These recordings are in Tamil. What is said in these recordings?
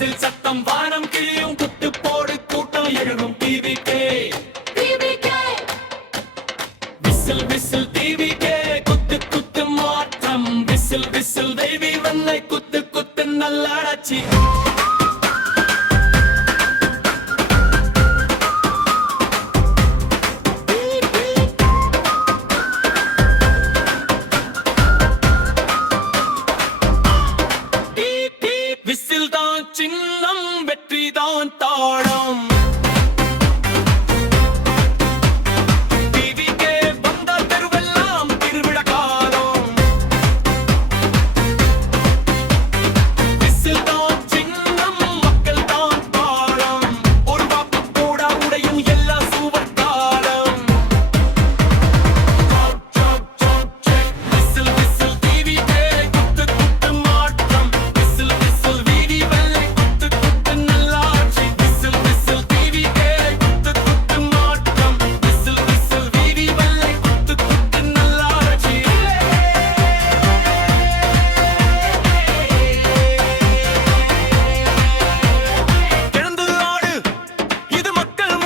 விசில் சத்தம் வானம் கிழியும் குத்து போடு கூட்டம் எழுகும் TV K whistle whistle TV K குத்து குத்து மாற்றம். விசில் விசில் தேவி வெள்ளை குத்து குத்து நல்லாடாச்சி விசில்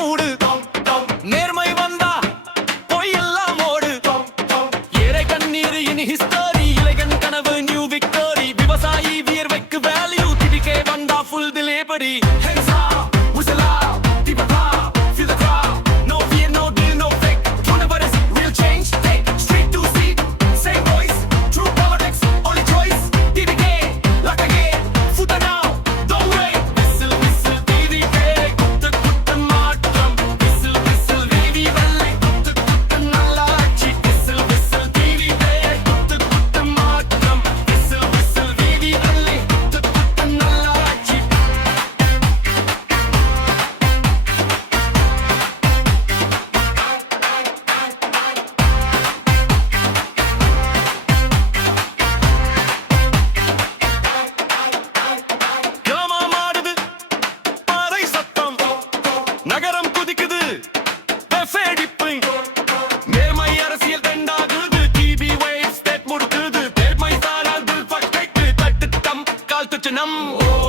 மூடு. நேர்மை வந்தா பொய் எல்லாம் ஓடு. ஏரை கண்ணீர் இனி ஹிஸ்டரி இலகன் கனவு நியூ விக்டோரி விவசாயி வியர்வைக்கு வேல்யூ திடிக்கே வந்தா ஃபுல் திலேபடி number. Whoa.